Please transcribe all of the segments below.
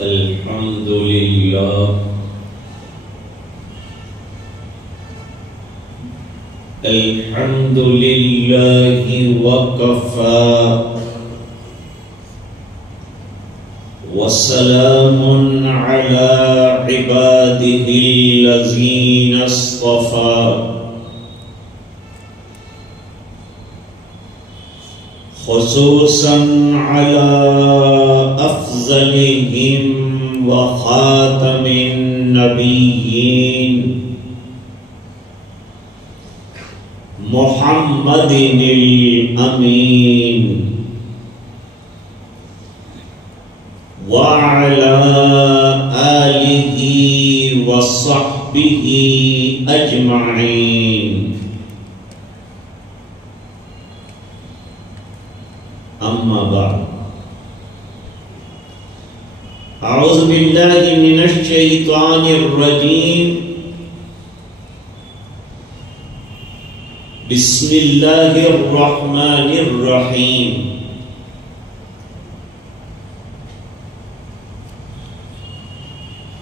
الحمد لله الحمد لله وكفى وسلام على عباده الذين اصطفى خصوصا على أفضلهم وخاتم النبيين محمد الأمين وعلى آله وصحبه أجمعين أما بعد أعوذ بالله من الشيطان الرجيم بسم الله الرحمن الرحيم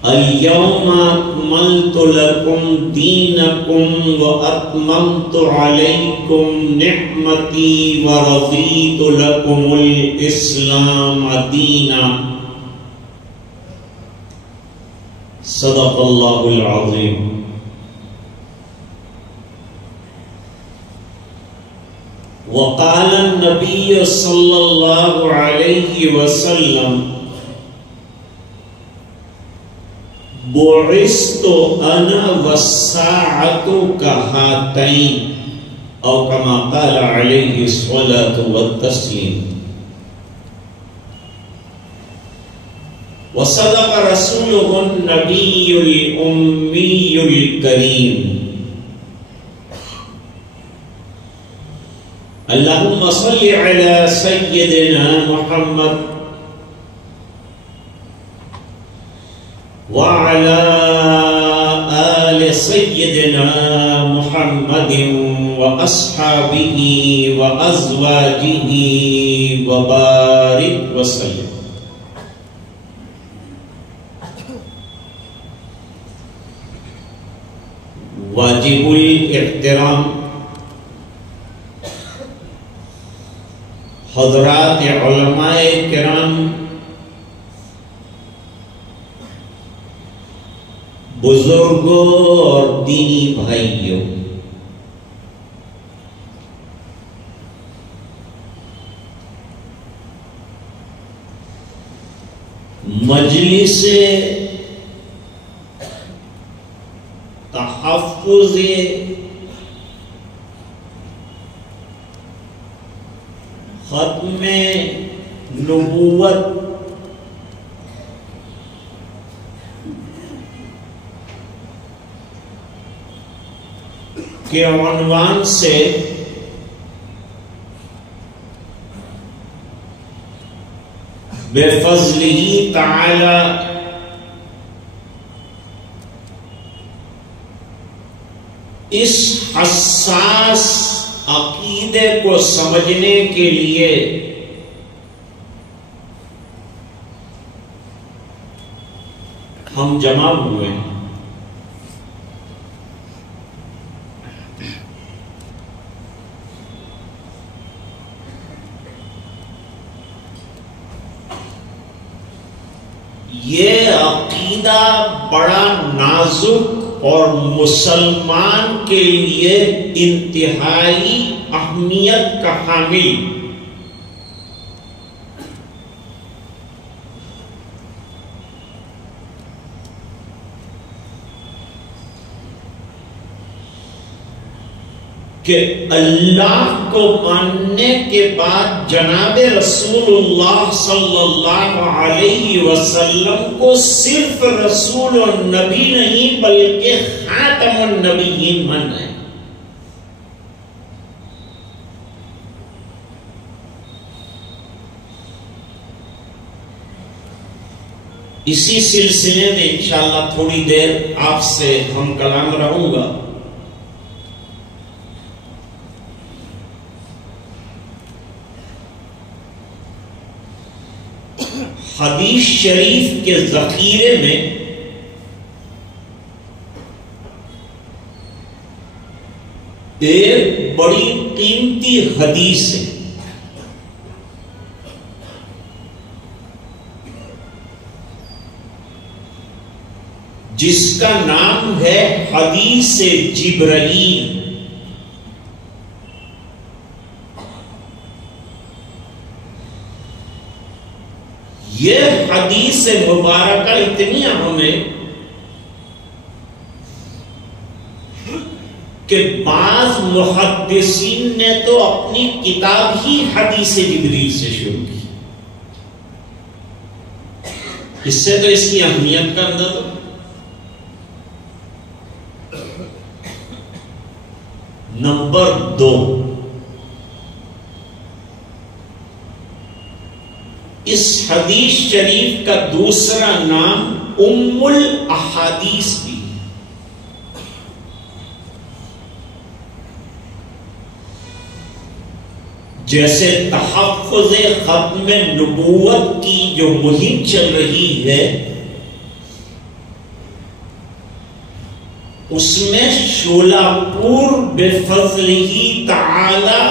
اليوم أكملت لكم دينكم وأتممت عليكم نعمتي ورضيت لكم الإسلام دينا صدق الله العظيم. وقال النبي صلى الله عليه وسلم بعثت أنا والساعة كهاتين أو كما قال عليه الصلاة والتسليم. وصدق رسوله النبي الأمي الكريم. اللهم صل على سيدنا محمد وعلى آل سيدنا محمد وأصحابه وأزواجه وبارك وسلم. واجب الاحترام حضرات علماء کرام، بزرگوں اور دینی بھائیوں، مجلس تحفظ ختم نبوت کے عنوان سے بفضلہ تعالی اس حساس عقیدے کو سمجھنے کے لیے ہم جمع ہوئے ہیں. یہ عقیدہ بڑا نازک اور مسلمان کے لیے انتہائی اہمیت کا حامل. کہ اللہ کو ماننے کے بعد جناب رسول اللہ صلی اللہ علیہ وسلم کو صرف رسول و نبی نہیں بلکہ خاتم النبیین ماننا ہے. اسی سلسلے میں انشاءاللہ تھوڑی دیر آپ سے ہم کلام رہوں گا. حدیث شریف کے ذخیرے میں ایک بڑی قیمتی حدیث ہے جس کا نام ہے حدیث جبرائیل۔ یہ حدیث مبارکہ اتنی اہم ہے کہ بعض محدثین نے تو اپنی کتاب ہی حدیث جبرائیل سے شروع کی۔ اس سے تو اس کی اہمیت کا اندازہ۔ نمبر 2، اس حدیث شریف کا دوسرا نام ام الاحادیث بھی ہے۔ جیسے تحفظ ختم نبوت کی جو مہم چل رہی ہے، اس میں شولاپور بفضلہ تعالی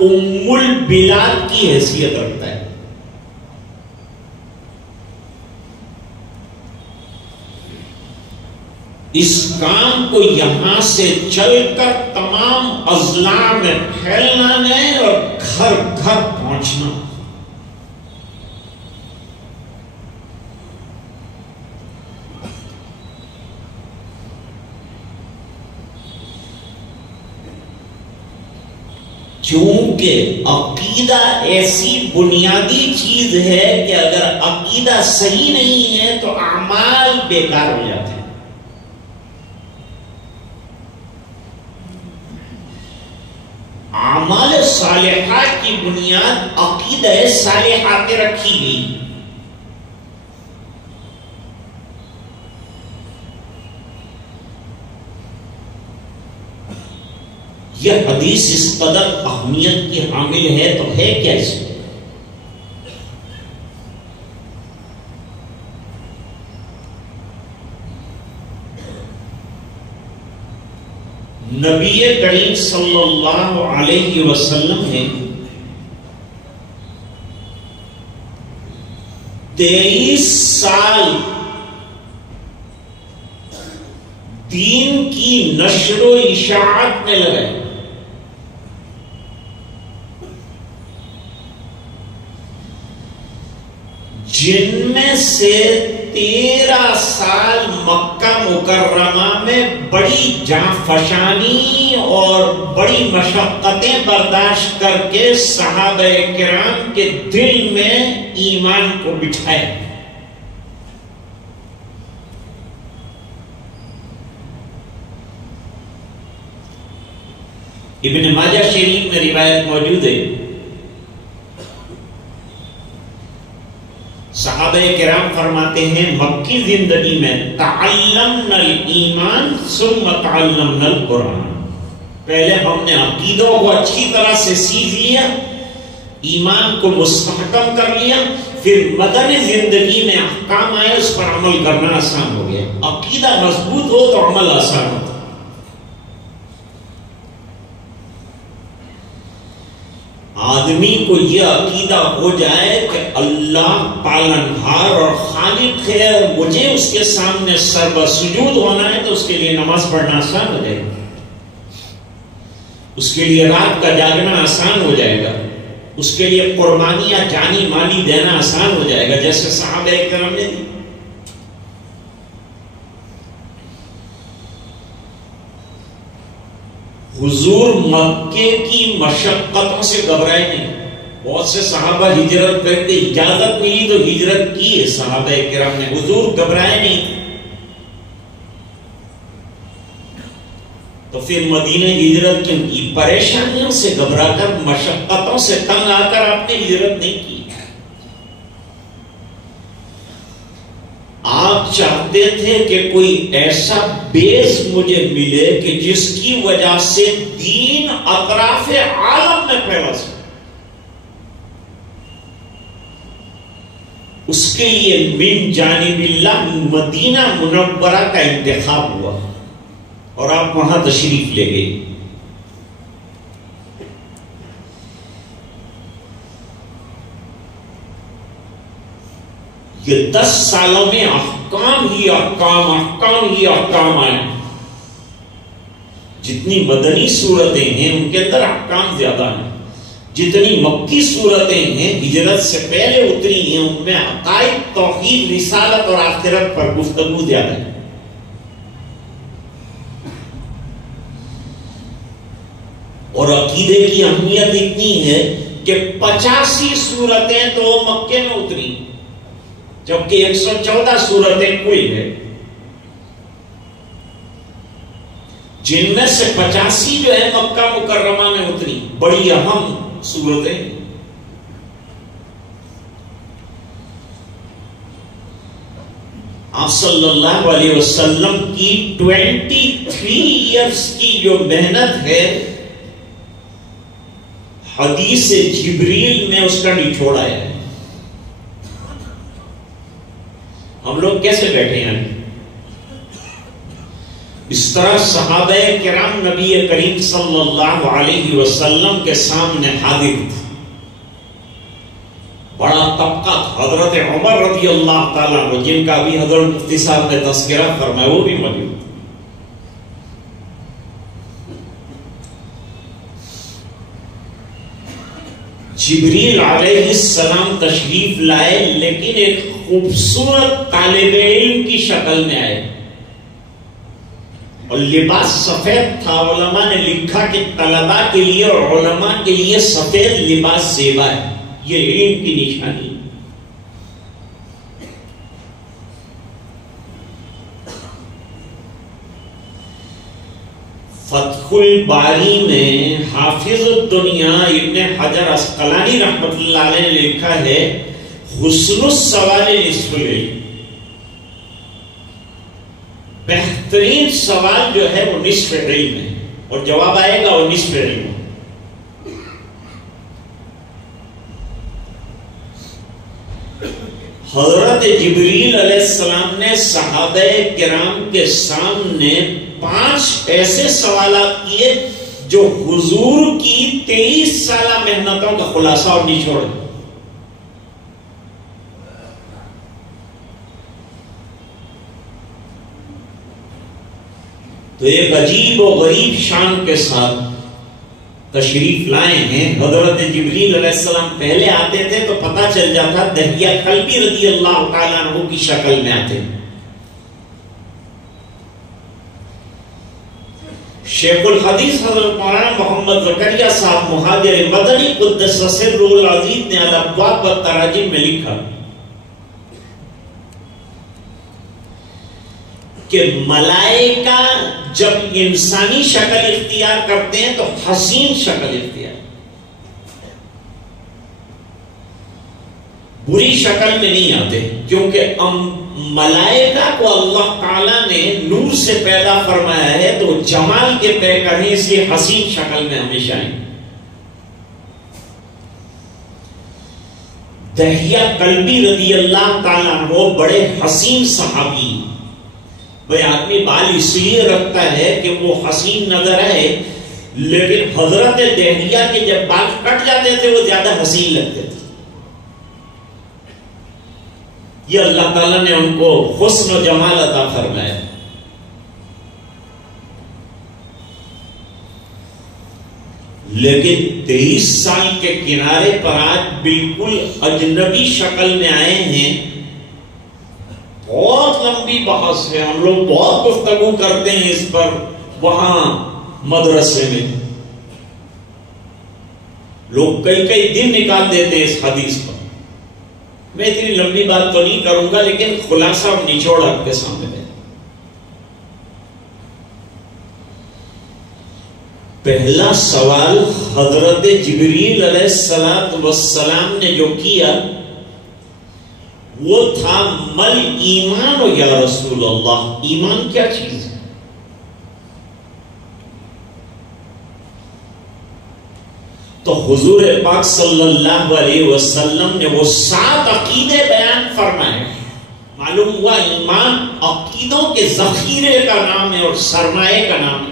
ام البلاد کی حیثیت رکھتا ہے۔ اس کام کو یہاں سے چل کر تمام اضلاع میں پھیلانا ہے اور گھر گھر پہنچنا۔ چونکہ عقیدہ ایسی بنیادی چیز ہے کہ اگر عقیدہ صحیح نہیں ہے تو اعمال بیکار ہو جاتے ہیں۔ اعمال صالحہ کی بنیاد عقیدہ صالحہ پہ رکھی گئی۔ یہ حدیث اس قدر اہمیت کی حامل ہے تو ہے کیا اس میں؟ نبی کریم صلی اللہ علیہ وسلم نے 23 سال دین کی نشر و اشاعت میں لگائے۔ جن میں سے 13 سال مکہ مکرمہ میں بڑی جانفشانی اور بڑی مشقتیں برداشت کر کے صحابہ کرام کے دل میں ایمان کو بٹھایا۔ ابن ماجہ شریف میں روایت موجود ہے، صحابہ کرام فرماتے ہیں مکی زندگی میں تعلمنا الایمان ثم تعلمنا القرآن، پہلے ہم نے عقیدوں کو اچھی طرح سے سیکھ لیا، ایمان کو مستحکم کر لیا، پھر مدنی زندگی میں احکام آئے، اس پر عمل کرنا آسان ہو گیا۔ عقیدہ مضبوط ہو تو عمل آسان ہوتا۔ آدمی کو یہ عقیدہ ہو جائے کہ اللہ پالنہار اور خالق ہے، مجھے اس کے سامنے سر بسجود ہونا ہے، تو اس کے لیے نماز پڑھنا آسان ہو جائے گا، اس کے لیے رات کا جاگنا آسان ہو جائے گا، اس کے لیے قربانیاں جانی مالی دینا آسان ہو جائے گا، جیسے صحابہ کرام نے دی۔ حضور مکے کی مشقتوں سے گھبرائے نہیں۔ بہت سے صحابہ ہجرت کرتے، اجازت ملی تو ہجرت کی ہے صحابہ کرام نے، حضور گھبرائے نہیں۔ تو پھر مدینہ ہجرت کیوں کی؟ پریشانیوں سے گھبرا کر، مشقتوں سے تنگ آ کر آپ نے ہجرت نہیں کی۔ آپ چاہتے تھے کہ کوئی ایسا بیس مجھے ملے کہ جس کی وجہ سے دین اطراف عالم میں پھیلا سکے۔ اس کے لیے من جانب اللہ مدینہ منورہ کا انتخاب ہوا اور آپ وہاں تشریف لے گئے. یہ 10 سالوں میں احکام ہی احکام آئے. جتنی مدنی صورتیں ہیں ان کے اندر احکام زیادہ ہیں، جتنی مکی صورتیں ہیں ہجرت سے پہلے اتری ہیں ان میں عقائد، توحید، رسالت اور آخرت پر گفتگو زیادہ ہے. اور عقیدے کی اہمیت اتنی ہے کہ 85 صورتیں تو مکے میں اتری جبکہ 114 صورتیں کوئی ہے، جن میں سے 85 جو ہے مکہ مکرمہ میں اتری، بڑی اہم صورتیں. آپ صلی اللہ علیہ وسلم کی 23 ایئرز کی جو محنت ہے حدیث جبریل میں اس کا نچوڑا ہے. ہم لوگ کیسے بیٹھے ہیں؟ اس طرح صحابہ کرام نبی کریم صلی اللہ علیہ وسلم کے سامنے حاضر تھے. بڑا طبقہ حضرت عمر رضی اللہ تعالیٰ عنہ جن کا بھی حضرت مفتی صاحب نے تذکرہ فرمایا وہ بھی موجود. جبریل علیہ السلام تشریف لائے لیکن ایک خوبصورت طالب علم کی شکل میں آئے اور لباس سفید تھا. علماء نے لکھا کہ طلباء کے لیے اور علماء کے لیے سفید لباس زیبا ہے، یہ علم کی نشانی. فتح الباری میں حافظ الدنیا ابن حجر عسقلانی رحمت اللہ علیہ نے لکھا ہے حسن السوال نصف العلم، بہترین سوال جو ہے وہ نصف علم ہے اور جواب آئے گا وہ نصف علم. حضرت جبریل علیہ السلام نے صحابہ کرام کے سامنے 5 ایسے سوالات کیے جو حضور کی 23 سالہ محنتوں کا خلاصہ اور نچوڑ ہے. تو ایک عجیب و غریب شان کے ساتھ تشریف لائے ہیں. حضرت جبریل علیہ السلام پہلے آتے تھے تو پتہ چل جاتا دہیہ کلبی رضی اللہ تعالیٰ عنہ کی شکل میں آتے. شیخ الحدیث حضرت مولانا محمد زکریا صاحب مہاجر مدنی قدس سرہ العزیز نے الابواب والتراجم میں لکھا کہ ملائکہ جب انسانی شکل اختیار کرتے ہیں تو حسین شکل اختیار، بری شکل میں نہیں آتے، کیونکہ ملائکہ کو اللہ تعالیٰ نے نور سے پیدا فرمایا ہے تو جمال کے پیکر ہیں، اس لیے حسین شکل میں ہمیشہ آئیں. دہیہ کلبی رضی اللہ تعالیٰ عنہ بڑے حسین صحابی. بھئی آدمی بال اس لیے رکھتا ہے کہ وہ حسین نظر آئے، لیکن حضرت دہیہ کے جب بال کٹ جاتے تھے وہ زیادہ حسین لگتے تھے. یہ اللہ تعالیٰ نے ان کو حسن و جمال عطا فرمایا. لیکن 23 سال کے کنارے پر آج بالکل اجنبی شکل میں آئے ہیں. بہت لمبی بحث ہے، ہم لوگ بہت گفتگو کرتے ہیں اس پر وہاں مدرسے میں. لوگ کئی دن نکال دیتے ہیں اس حدیث پر. میں اتنی لمبی بات تو نہیں کروں گا لیکن خلاصہ اور نچوڑ آپ کے سامنے ہے. پہلا سوال حضرت جبریل علیہ السلام نے جو کیا وہ تھا مل ایمان و یا رسول اللہ، ایمان کیا چیز ہے؟ تو حضور پاک صلی اللہ علیہ وسلم نے وہ 7 عقیدے بیان فرمائے. معلوم ہوا ایمان عقیدوں کے ذخیرے کا نام ہے اور سرمایہ کا نام ہے.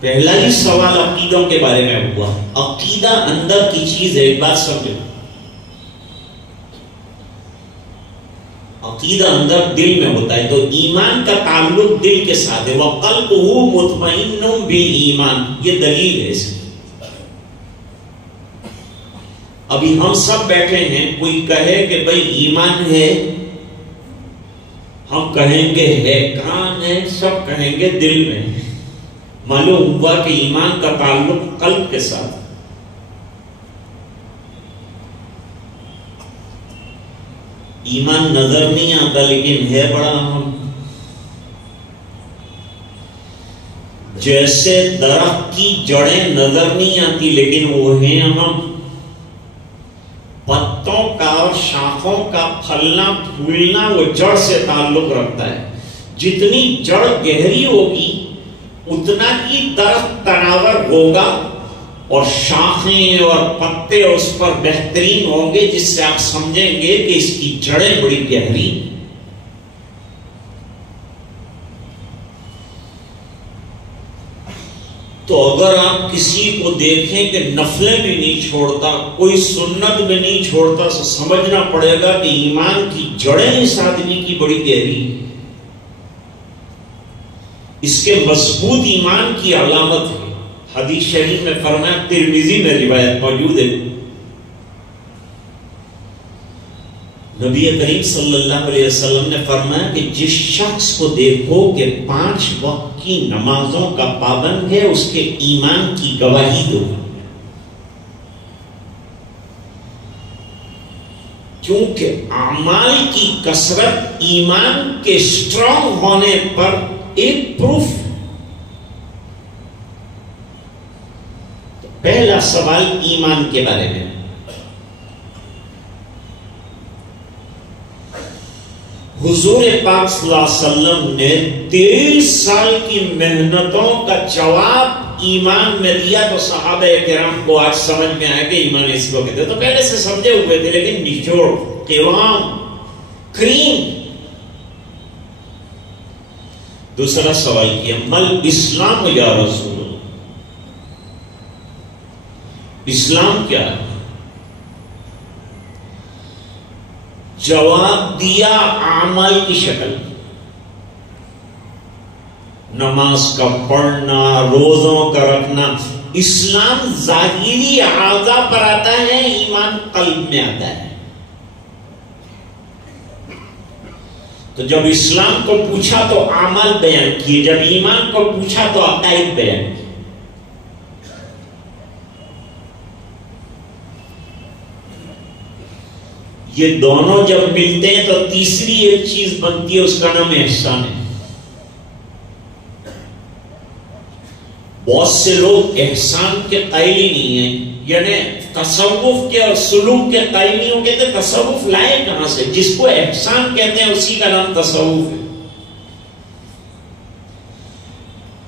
پہلا ہی سوال عقیدوں کے بارے میں ہوا. عقیدہ اندر کی چیز ہے. ایک بات سمجھو, عقیدہ اندر دل میں ہوتا ہے, تو ایمان کا تعلق دل کے ساتھ ہے. وَقَلْبُهُ مُطْمَئِنٌ بِالْإِيمَانِ, یہ دلیل ہے اس کی. ابھی ہم سب بیٹھے ہیں, کوئی کہے کہ بھئی ایمان ہے, ہم کہیں گے ہے کہاں ہے, سب کہیں گے دل میں. معلوم ہوا کہ ایمان کا تعلق قلب کے ساتھ. ایمان نظر نہیں آتا لیکن ہے بڑا اہم. جیسے درخت کی جڑیں نظر نہیں آتی لیکن وہ ہیں اہم. پتوں کا اور شاخوں کا پھلنا پھولنا وہ جڑ سے تعلق رکھتا ہے. جتنی جڑ گہری ہوگی اتنا ہی درخت تناور ہوگا اور شاخیں اور پتے اس پر بہترین ہوں گے, جس سے آپ سمجھیں گے کہ اس کی جڑیں بڑی گہری. تو اگر آپ کسی کو دیکھیں کہ نفلیں بھی نہیں چھوڑتا, کوئی سنت بھی نہیں چھوڑتا, تو سمجھنا پڑے گا کہ ایمان کی جڑیں اس آدمی کی بڑی گہری. اس کے مضبوط ایمان کی علامت ہے. حدیث شریف میں فرمایا, ترمذی میں روایت موجود ہے, نبی کریم صلی اللہ علیہ وسلم نے فرمایا کہ جس شخص کو دیکھو کہ 5 وقت کی نمازوں کا پابند ہے, اس کے ایمان کی گواہی دو. کیونکہ اعمال کی کثرت ایمان کے اسٹرانگ ہونے پر ایک پروف. پہلا سوال ایمان کے بارے میں. حضور پاک صلی اللہ علیہ وسلم نے 23 سال کی محنتوں کا جواب ایمان میں دیا. تو صحابہ کرام کو آج سمجھ میں آیا کہ ایمان اس کو کہتے ہیں. تو پہلے سے سمجھے ہوئے تھے لیکن نچوڑ, قوام, کریم. دوسرا سوال کیا, مل اسلام یا رسول اللہ, اسلام کیا ہے؟ جواب دیا اعمال کی شکل. نماز کا پڑھنا, روزوں کا رکھنا. اسلام ظاہری اعضاء پر آتا ہے, ایمان قلب میں آتا ہے. تو جب اسلام کو پوچھا تو اعمال بیان کیے, جب ایمان کو پوچھا تو عقائد بیان کیے. یہ دونوں جب ملتے ہیں تو تیسری ایک چیز بنتی ہے, اس کا نام احسان ہے. بہت سے لوگ احسان کے قائل ہی نہیں ہیں, یعنی تصوف کے اور سلوک کے قائل نہیں ہو. کہتے تصوف لائے کہاں سے؟ جس کو احسان کہتے ہیں اسی کا نام تصوف ہے.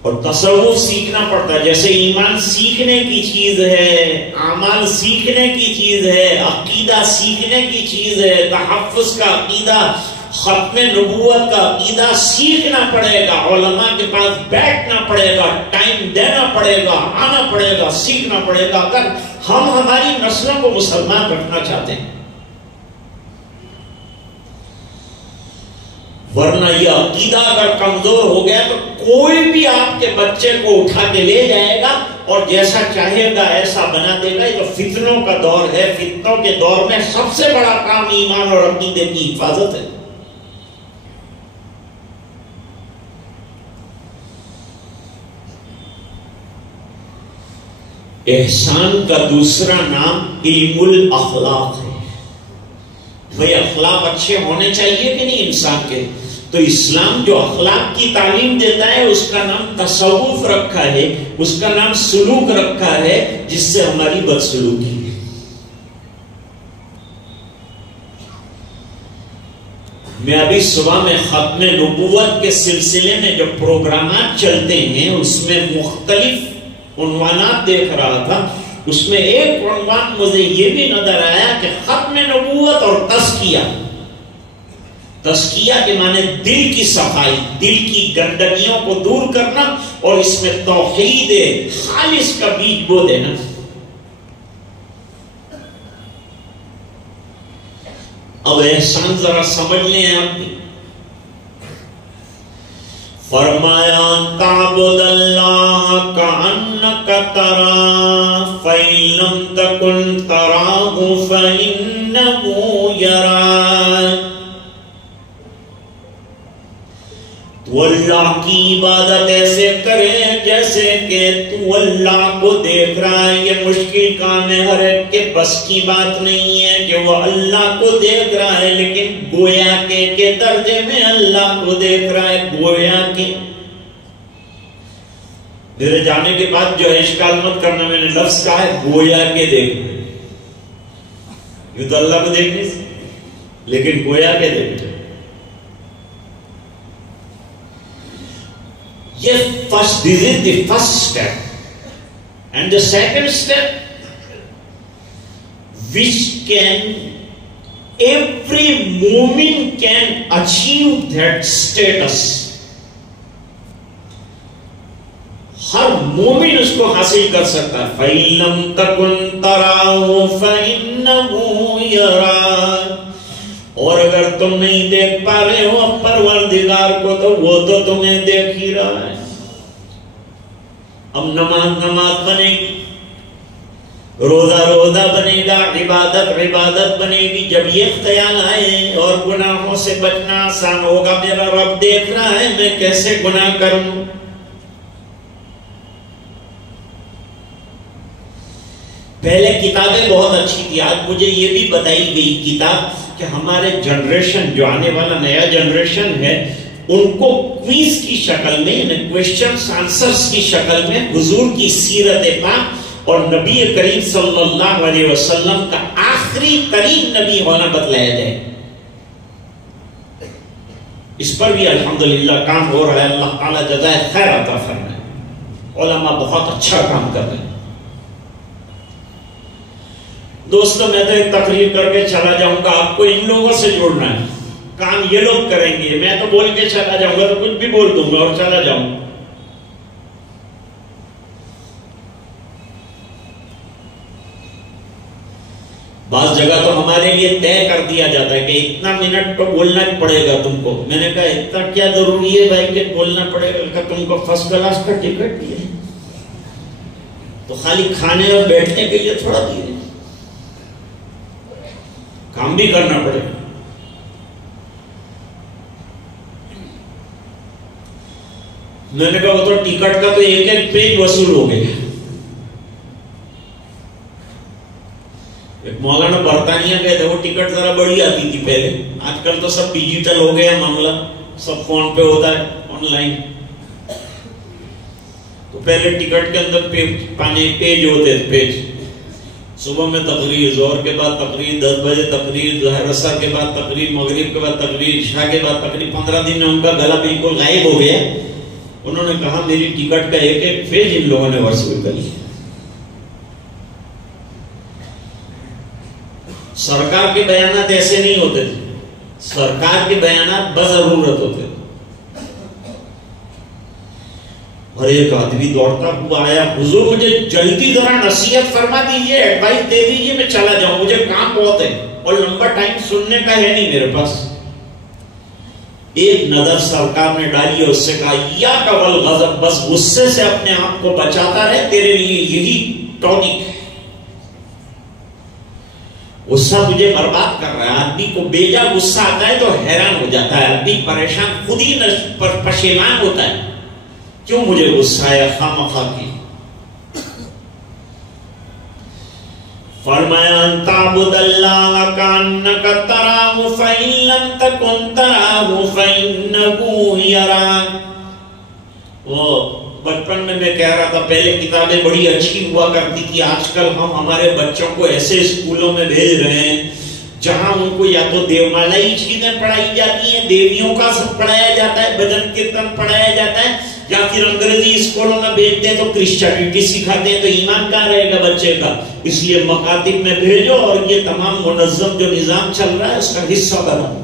اور تصوف سیکھنا پڑتا ہے. جیسے ایمان سیکھنے کی چیز ہے, اعمال سیکھنے کی چیز ہے, عقیدہ سیکھنے کی چیز ہے. تحفظ کا عقیدہ, ختم نبوت کا عقیدہ سیکھنا پڑے گا. علماء کے پاس بیٹھنا پڑے گا, ٹائم دینا پڑے گا, آنا پڑے گا, سیکھنا پڑے گا, اگر ہم ہماری نسلوں کو مسلمان رکھنا چاہتے ہیں. ورنہ یہ عقیدہ اگر کمزور ہو گیا تو کوئی بھی آپ کے بچے کو اٹھا کے لے جائے گا اور جیسا چاہے گا ایسا بنا دے گا. یہ تو فتنوں کا دور ہے. فتنوں کے دور میں سب سے بڑا کام ایمان اور عقیدے کی حفاظت ہے. احسان کا دوسرا نام علم الاخلاق ہے. بھئی اخلاق اچھے ہونے چاہیے کہ نہیں انسان کے؟ تو اسلام جو اخلاق کی تعلیم دیتا ہے اس کا نام تصوف رکھا ہے, اس کا نام سلوک رکھا ہے, جس سے ہماری بدسلوکی ہے. میں ابھی صبح میں ختم نبوت کے سلسلے میں جو پروگرامات چلتے ہیں اس میں مختلف عنوانات دیکھ رہا تھا. اس میں ایک عنوان مجھے یہ بھی نظر آیا کہ ختم نبوت اور تزکیہ. تزکیہ کے معنی دل کی صفائی، دل کی گندگیوں کو دور کرنا اور اس میں توحید خالص کا بیج بو دینا. اب احسان ذرا سمجھ لیں آپ بھی. فرمایا تعبد اللہ کأنک تراہ فإن لم تکن تراہ فإنہ یراک. تو اللہ کی عبادت ایسے کرے جیسے کہ تو اللہ کو دیکھ رہا ہے. یہ مشکل کام ہے، ہر ایک کے بس کی بات نہیں ہے کہ وہ اللہ کو دیکھ رہا ہے، لیکن گویا کے درجے میں اللہ کو دیکھ رہا ہے. گویا کے میرے جانے کے بعد جو اشکال مت کرنا، میں نے لفظ کہا ہے گویا کے دیکھنا. یہ تو اللہ کو دیکھنے سے، لیکن گویا کے دیکھنا. Yes, this is the first step. And the second step, which every mu'min can achieve that status. ہر مومن اس کو حاصل کر سکتا ہے. فَإِن لَمْ تَكُنْ تَرَاهُ فَإِنَّهُ يَرَاكَ. اور اگر تم نہیں دیکھ پا رہے ہو پروردگار کو تو وہ تو تمہیں دیکھ ہی رہا ہے. اب نماز بنے گی، روزہ بنے گا، عبادت بنے گی. جب یہ خیال آئے اور گناہوں سے بچنا آسان ہوگا، میرا رب دیکھ رہا ہے میں کیسے گناہ کروں. پہلے کتابیں بہت اچھی تھی. آج مجھے یہ بھی بتائی گئی کتاب کہ ہمارے جنریشن جو آنے والا نیا جنریشن ہے ان کو کوئز کی شکل میں، یعنی کوئسچنز آنسرز کی شکل میں حضور کی سیرت پاک اور نبی کریم صلی اللہ علیہ وسلم کا آخری ترین نبی ہونا بتلایا جائے. اس پر بھی الحمدللہ کام ہو رہا ہے. اللہ تعالیٰ جزائے خیر عطا فرمائے. علماء بہت اچھا کام کر رہے ہیں. دوستوں میں تو ایک تقریر کر کے چلا جاؤں گا، آپ کو ان لوگوں سے جوڑنا ہے. کام یہ لوگ کریں گے، میں تو بول کے چلا جاؤں گا تو کچھ بھی بول دوں گا اور چلا جاؤں گا. بعض جگہ تو ہمارے لیے طے کر دیا جاتا ہے کہ اتنا منٹ تو بولنا پڑے گا تم کو. میں نے کہا اتنا کیا ضروری ہے بھائی کہ بولنا پڑے گا؟ کہ تم کو فرسٹ کلاس کا ٹکٹ دیے تو خالی کھانے اور بیٹھنے کے لیے تھوڑا دیے، کام بھی کرنا پڑے. میں نے کہا وہ تو ٹکٹ کا تو ایک پیج وصول ہو گیا. ایک مولانا برطانیہ گئے تھے، وہ ٹکٹ ذرا بڑی آتی تھی پہلے. آج کل تو سب ڈیجیٹل ہو گیا معاملہ، سب فون پہ ہوتا ہے، آن لائن. تو پہلے ٹکٹ کے اندر پیج ہوتے تھے، پیج. صبح میں تقریر، ظہر کے بعد تقریر، 10 بجے تقریر، ظہر اثر کے بعد تقریر، مغرب کے بعد تقریر، عشاء کے بعد تقریر. 15 دن میں ان کا گلا بالکل غائب ہو گیا. انہوں نے کہا میری ٹکٹ کا ایک پیج ان لوگوں نے وصول کر لیا. سرکار کے بیانات ایسے نہیں ہوتے تھے. سرکار کے بیانات بضرورت ہوتے تھے. اور ایک آدمی دوڑتا ہوا آیا، حضور مجھے جلدی ذرا نصیحت فرما دیجئے، ایڈوائس دے دیجئے، میں چلا جاؤں، مجھے کام بہت ہے اور لمبا ٹائم سننے کا ہے نہیں میرے پاس. ایک نظر سرکار نے ڈالی اور اس سے کہا ایاک والغضب، بس غصے سے اپنے آپ کو بچاتا رہے، تیرے لیے یہی ٹونک ہے. غصہ تجھے برباد کر رہا ہے. آدمی کو بیجا غصہ آتا ہے تو حیران ہو جاتا ہے، آدمی پریشان، خود ہی پشیمان ہوتا ہے، کیوں مجھے غصہ آیا خامخواہ کی. فرمایا ان تعبد اللہ کانک تراہ فإن لم تکن تراہ فإنہ یراک. وہ بچپن میں کہہ رہا تھا پہلے کتابیں بڑی اچھی ہوا کرتی تھی. آج کل ہم ہمارے بچوں کو ایسے اسکولوں میں بھیج رہے ہیں جہاں ان کو یا تو دیومالائی چیزیں پڑھائی جاتی ہیں، دیویوں کا سب پڑھایا جاتا ہے، بھجن کیرتن پڑھایا جاتا ہے، یا پھر انگریزی اسکولوں میں بھیجتے ہیں تو کرسچینٹی سکھاتے ہیں، تو ایمان کہاں رہے گا بچے کا؟ اس لیے مکاتب میں بھیجو اور یہ تمام منظم جو نظام چل رہا ہے اس کا حصہ بناؤ۔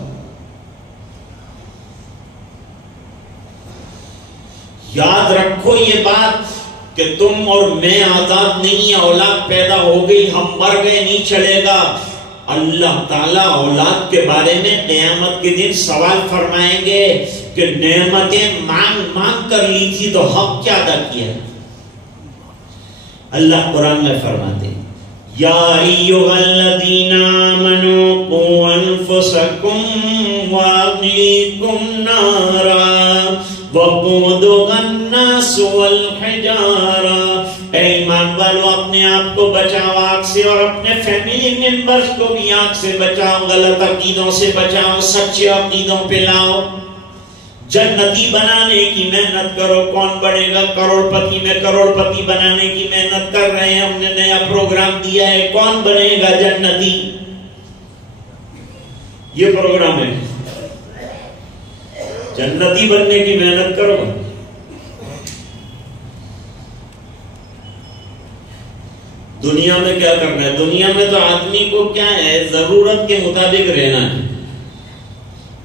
یاد رکھو یہ بات کہ تم اور میں آزاد نہیں ہیں، اولاد پیدا ہو گئی ہم مر گئے نہیں چلے گا۔ اللہ تعالیٰ اولاد کے بارے میں قیامت کے دن سوال فرمائیں گے کہ نعمتیں مانگ کر لی تھی تو حق کیا ادا کیا؟ اللہ قرآن میں فرماتے ہیں یا ایھا الذین آمنوا قوا انفسکم واہلیکم نارا وقودها الناس والحجارہ، اے ایمان والو اپنے آپ کو بچاؤ آگ سے اور اپنے فیملی ممبرز کو بھی آگ سے بچاؤ، غلط عقیدوں سے بچاؤ، سچے عقیدوں پہ لاؤ۔ جنتی بنانے کی محنت کرو، کون بڑھے گا کروڑ پتی میں؟ کروڑ پتی بنانے کی محنت کر رہے ہیں، ہم نے نیا پروگرام دیا ہے، کون بنے گا جنتی؟ یہ پروگرام ہے، جنتی بننے کی محنت کرو۔ دنیا میں کیا کرنا ہے؟ دنیا میں تو آدمی کو کیا ہے، ضرورت کے مطابق رہنا ہے،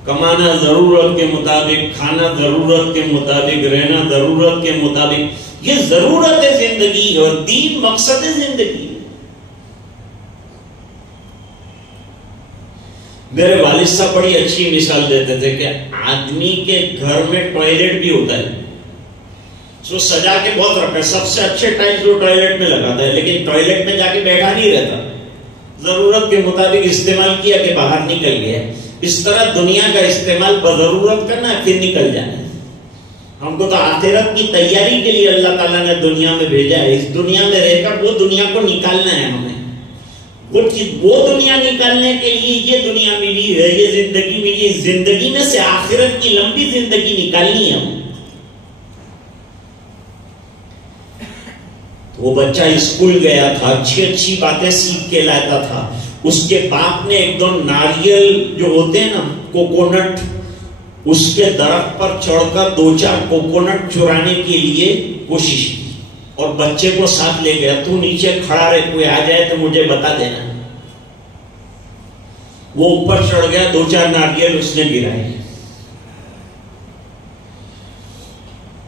کمانا ضرورت کے مطابق، کھانا ضرورت کے مطابق، رہنا ضرورت کے مطابق، یہ ضرورت ہے زندگی، اور دین مقصد ہے زندگی۔ میرے والد صاحب بڑی اچھی مثال دیتے تھے کہ آدمی کے گھر میں ٹوائلٹ بھی ہوتا ہے، جو سجا کے بہت رکھا ہے، سب سے اچھے ٹائلز جو ٹوائلٹ میں لگاتا ہے، لیکن ٹوائلٹ میں جا کے بیٹھا نہیں رہتا، ضرورت کے مطابق استعمال کیا کہ باہر نکل گیا۔ اس طرح دنیا کا استعمال بضرورت کرنا ہے، پھر نکل جانا ہے۔ ہم کو تو آخرت کی تیاری کے لیے اللہ تعالیٰ نے دنیا میں بھیجا ہے، اس دنیا میں رہ کر وہ دنیا کو نکالنا ہے ہمیں، وہ دنیا نکالنے کے لیے یہ دنیا ملی ہے، یہ زندگی ملی ہے، زندگی میں سے آخرت کی لمبی زندگی نکالنی ہے ہمیں۔ وہ بچہ اسکول گیا تھا، اچھی اچھی باتیں سیکھ کے لاتا تھا، اس کے باپ نے ایک دو ناریل جو ہوتے ہیں نا کوکونٹ، اس کے درخت پر چڑھ کر 2-4 کوکونٹ چرانے کے لیے کوشش کی اور بچے کو ساتھ لے گیا، تو نیچے کھڑا رہے، کوئی آ جائے تو مجھے بتا دینا۔ وہ اوپر چڑھ گیا، 2-4 ناریل اس نے گرائے،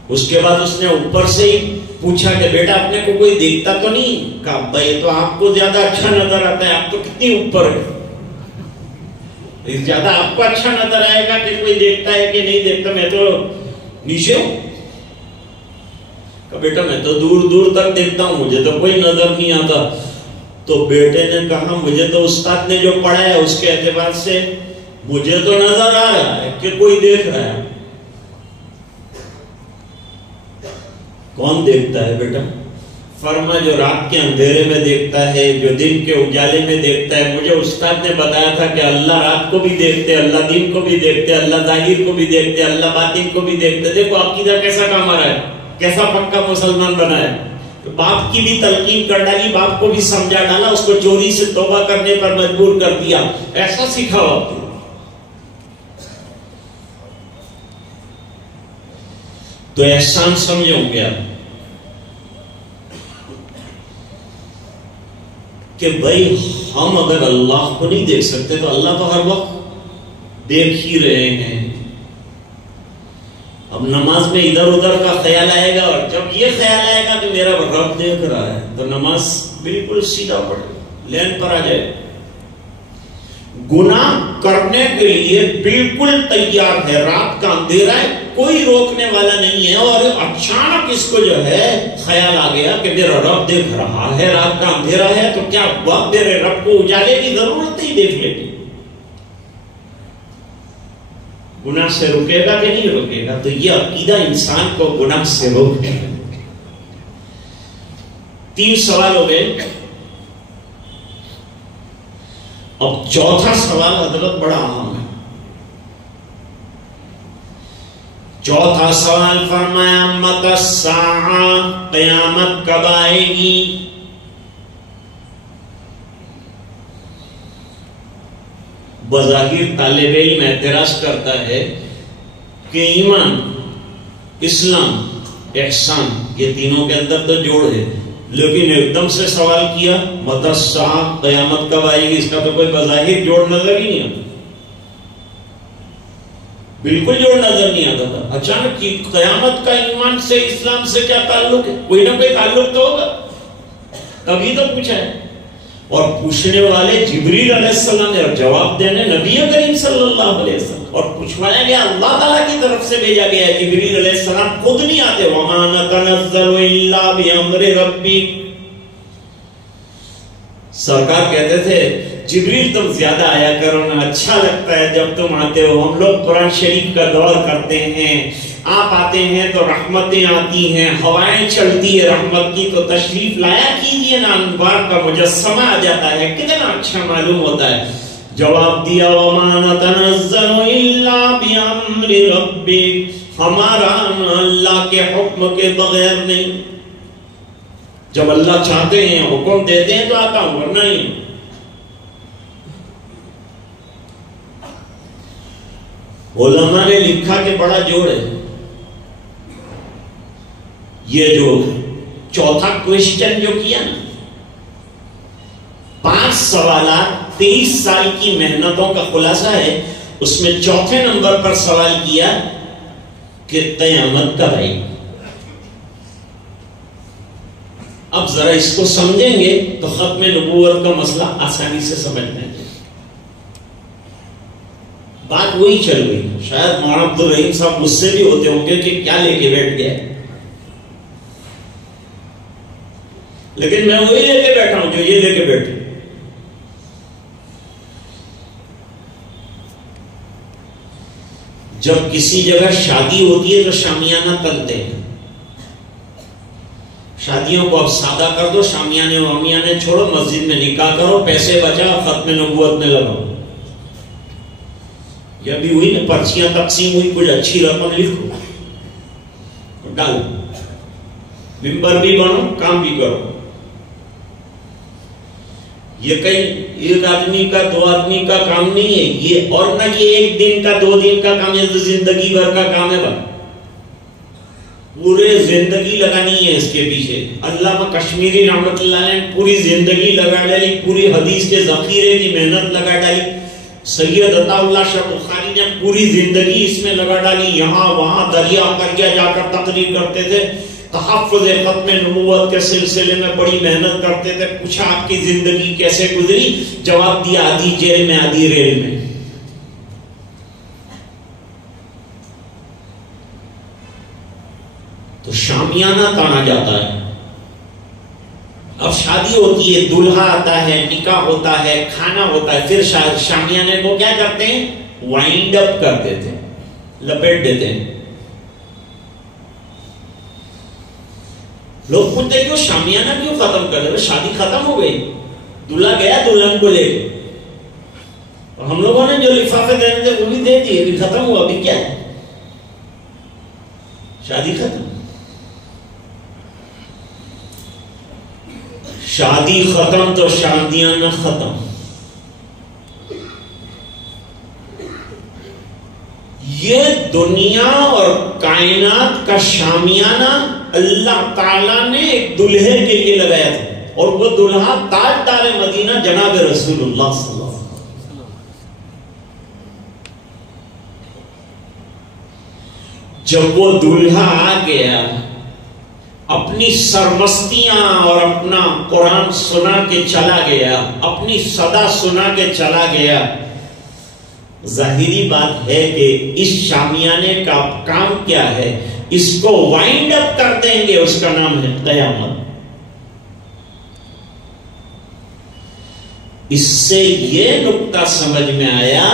اس کے بعد اس نے اوپر سے ہی پوچھا کہ بیٹا اپنے کو کوئی دیکھتا تو نہیں؟ کہا بھائی تو آپ کو زیادہ اچھا نظر آتا ہے، آپ تو کتنی اوپر ہے، زیادہ آپ کو اچھا نظر آئے گا کہ کوئی دیکھتا ہے کہ نہیں دیکھتا، میں تو نیچے ہوں۔ کہا بیٹا میں تو دور دور تک دیکھتا ہوں، مجھے تو کوئی نظر نہیں آتا۔ تو بیٹے نے کہا مجھے تو استاد نے جو پڑھا ہے اس کے اعتبار سے مجھے تو نظر آ رہا ہے کہ کوئی دیکھ رہا ہے۔ کون دیکھتا ہے بیٹا؟ فرما جو رات کے اندھیرے میں دیکھتا ہے، جو دن کے اجالے میں دیکھتا ہے۔ مجھے استاد نے بتایا تھا کہ اللہ رات کو بھی دیکھتے، اللہ دن کو بھی دیکھتے، اللہ ظاہر کو بھی دیکھتے، اللہ باطن کو بھی دیکھتے۔ دیکھو عقیدہ کیسا کام آ رہا ہے، کیسا پکا مسلمان بنا ہے۔ باپ کی بھی تلقین کر ڈالی، باپ کو بھی سمجھا ڈالا، اس کو چوری سے توبہ کرنے پر مجبور کر دیا، ایسا سکھا ہوا۔ تو احسان سمجھو گے آپ کہ بھائی ہم اگر اللہ کو نہیں دیکھ سکتے تو اللہ تو ہر وقت دیکھ ہی رہے ہیں۔ اب نماز میں ادھر ادھر کا خیال آئے گا، اور جب یہ خیال آئے گا کہ میرا رب دیکھ رہا ہے تو نماز بالکل سیدھا پڑے، لین پر آ جائے۔ گناہ کرنے کے لیے بالکل تیار ہے، رات کا اندھیرا ہے، کوئی روکنے والا نہیں ہے، اور اچانک اس کو جو ہے خیال آ گیا کہ میرا رب دیکھ رہا ہے، رات کا اندھیرا ہے، تو کیا وقت میرے رب کو اجالے کی ضرورت نہیں، دیکھ لیتی۔ گناہ سے روکے گا کہ نہیں روکے گا؟ تو یہ عقیدہ انسان کو گناہ سے روکے گا۔ 3 سوال ہو گئے، اب چوتھا سوال حضرت بڑا اہم ہے۔ چوتھا سوال فرمایا متی الساعہ، قیامت کب آئے گی؟ بظاہر طالب علم اعتراض کرتا ہے کہ ایمان، اسلام، احسان، یہ تینوں کے اندر تو جوڑ ہے، لیکن ایک دم سے سوال کیا متی الساعہ، قیامت کب آئے گی، اس کا تو کوئی بظاہر جوڑ نظر ہی نہیں آتا، بالکل جوڑ نظر نہیں آتا تھا۔ اچانک کی قیامت کا ایمان سے اسلام سے کیا تعلق ہے؟ کوئی نہ کوئی تعلق تو ہوگا، تبھی تو پوچھا ہے۔ اور پوچھنے والے جبریل علیہ السلام نے، اور جواب دینے نبی کریم صلی اللہ علیہ وسلم، اور پوچھوایا گیا اللہ تعالیٰ کی طرف سے بھیجا گیا ہے۔ جبریل علیہ السلام خود نہیں آتے، وَمَا نَتَنَزَّلُ إِلَّا بِأَمْرِ رَبِّكَ۔ سرکار کہتے تھے جبریل تم زیادہ آیا کرو نا، اچھا لگتا ہے جب تم آتے ہو، ہم لوگ قرآن شریف کا دور کرتے ہیں، آپ آتے ہیں تو رحمتیں آتی ہیں، ہوائیں چلتی ہے رحمت کی، تو تشریف لایا کیجئے نا، انوار کا مجسمہ آ جاتا ہے، کتنا اچھا معلوم ہوتا ہے۔ جواب دیا وَمَا نَتَنَزَّلُ إِلَّا بِأَمْرِ رَبِّكَ، ہمارا اللہ کے حکم کے بغیر نہیں، جب اللہ چاہتے ہیں حکم دیتے ہیں تو آتا ہوں، ورنہ نہیں۔ علماء نے لکھا کہ بڑا جوڑ ہے یہ جو چوتھا کوئسچن جو کیا نا، 5 سوالات 23 سال کی محنتوں کا خلاصہ ہے، اس میں چوتھے نمبر پر سوال کیا کہ قیامت کب آئے گی۔ اب ذرا اس کو سمجھیں گے تو ختم نبوت کا مسئلہ آسانی سے سمجھ میں آئے۔ بات وہی چل گئی، شاید مولانا عبد الرحیم صاحب مجھ سے بھی ہوتے ہوں گے کہ کیا لے کے بیٹھ گئے، لیکن میں وہی لے کے بیٹھا ہوں جو یہ لے کے بیٹھے۔ جب کسی جگہ شادی ہوتی ہے تو شامیانہ تلتے ہیں، شادیوں کو اب سادہ کر دو، شامیانے وامیانے چھوڑو، مسجد میں نکاح کرو، پیسے بچاؤ، ختم نبوت میں لگاؤ۔ یہ بھی ہوئی نا، پرچیاں تقسیم ہوئی، کچھ اچھی رقم لکھو ڈالو، ممبر بھی بنو، کام بھی کرو۔ یہ کہیں ایک آدمی کا 2 آدمی کا کام نہیں ہے یہ، اور نہ یہ 1 دن کا 2 دن کا کام ہے، تو زندگی بھر کا کام ہے بنا، پورے زندگی لگانی ہے اس کے پیچھے۔ علامہ کشمیری رحمت اللہ نے پوری زندگی لگا ڈالی، پوری حدیث کے ذخیرے کی محنت لگا ڈالی، سید عطا اللہ شاہ بخاری نے پوری زندگی اس میں لگا ڈالی، یہاں وہاں دریا دریا جا کر تقریر کرتے تھے، تحفظ ختم نبوت کے سلسلے میں بڑی محنت کرتے تھے۔ پوچھا آپ کی زندگی کیسے گزری؟ جواب دیا آدھی جیل میں آدھی ریل میں۔ تو شامیانہ تانا جاتا ہے۔ اب شادی ہوتی ہے، دلہا آتا ہے، نکاح ہوتا ہے، کھانا ہوتا ہے، پھر شامیانے کو کیا کرتے ہیں؟ وائنڈ اپ کر دیتے ہیں، لپیٹ دیتے ہیں۔ لوگ پوچھتے ہیں کیوں شامیانہ کیوں ختم کر دے؟ شادی ختم ہو گئی، دلہا گیا دلہن کو لے کے، اور ہم لوگوں نے جو لفافے دینے تھے وہ بھی دے دیے، ابھی ختم ہوا، ابھی کیا ہے؟ شادی ختم۔ شادی ختم تو شادیاں ختم۔ یہ دنیا اور کائنات کا شامیانہ اللہ تعالیٰ نے ایک دلہے کے لیے لگایا تھا، اور وہ دلہا تاجدار مدینہ جناب رسول اللہ صلی اللہ علیہ وسلم۔ جب وہ دلہا آ گیا، اپنی سرمستیاں اور اپنا قرآن سنا کے چلا گیا، اپنی صدا سنا کے چلا گیا، ظاہری بات ہے کہ اس شامیانے کا کام کیا ہے؟ اس کو وائنڈ اپ کر دیں گے، اس کا نام ہے قیامت۔ اس سے یہ نقطہ سمجھ میں آیا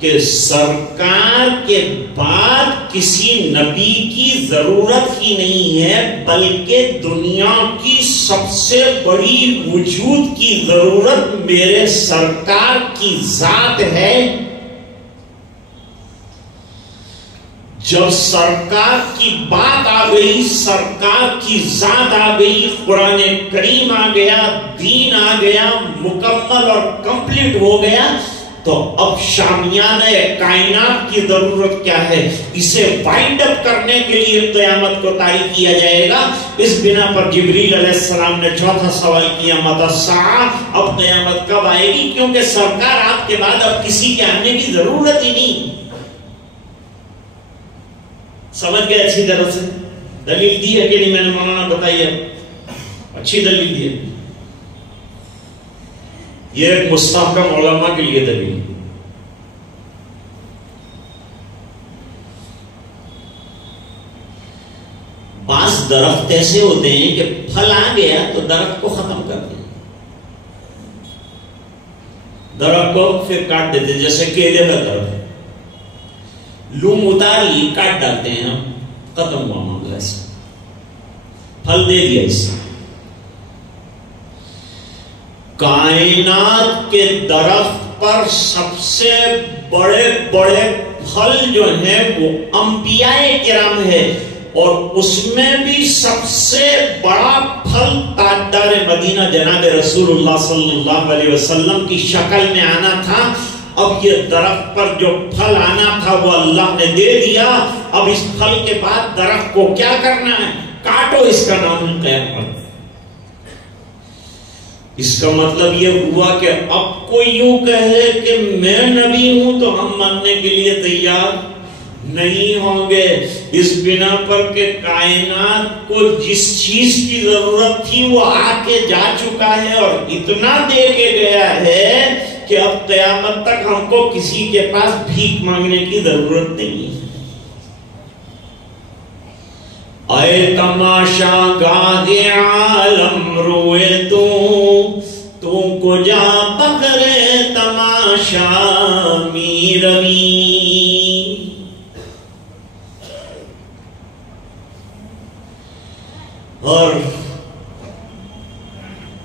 کہ سرکار کے بعد کسی نبی کی ضرورت ہی نہیں ہے، بلکہ دنیا کی سب سے بڑی وجود کی ضرورت میرے سرکار کی ذات ہے۔ جب سرکار کی بات آ گئی، سرکار کی ذات آ گئی، قرآن کریم آ گیا، دین آ گیا، مکمل اور کمپلیٹ ہو گیا، تو اب شامیانہ کائنات کی ضرورت کیا ہے؟ اسے وائنڈ اپ کرنے کے لیے قیامت کو طاری کیا جائے گا. اس بنا پر جبریل علیہ السلام نے چوتھا سوال کیا متی الساعہ، اب قیامت کب آئے گی؟ کیونکہ سرکار آپ کے بعد اب کسی کے آنے کی ضرورت ہی نہیں. سمجھ گئے اچھی طرح سے؟ دلیل دی ہے کہ نہیں؟ میں نے مولانا بتائی ہے، اچھی دلیل دی ہے. یہ ایک مستحکم علماء کے لیے دلیل. بعض درخت ایسے ہوتے ہیں کہ پھل آ گیا تو درخت کو ختم کر دیں، درخت کو پھر کاٹ دیتے ہیں. جیسے کیلے کا درخت ہے، لوم اتار لی، کاٹ ڈالتے ہیں، ہم ختم ہوا معاملہ، سے پھل دے دیا. اس سے کائنات کے درخت پر سب سے بڑے بڑے پھل جو ہیں وہ انبیاء کرام ہے، اور اس میں بھی سب سے بڑا پھل تاجدار مدینہ جناب رسول اللہ صلی اللہ علیہ وسلم کی شکل میں آنا تھا. اب یہ درخت پر جو پھل آنا تھا وہ اللہ نے دے دیا. اب اس پھل کے بعد درخت کو کیا کرنا ہے؟ کاٹو، اس کا نام قیامت. اس کا مطلب یہ ہوا کہ اب کوئی یوں کہے کہ میں نبی ہوں تو ہم ماننے کے لیے تیار نہیں ہوں گے. اس بنا پر کہ کائنات کو جس چیز کی ضرورت تھی وہ آ کے جا چکا ہے، اور اتنا دے کے گیا ہے کہ اب قیامت تک ہم کو کسی کے پاس بھیک مانگنے کی ضرورت نہیں ہے. اے تماشا گاہ عالم روئے تو کجا بغیر تماشا می روی. اور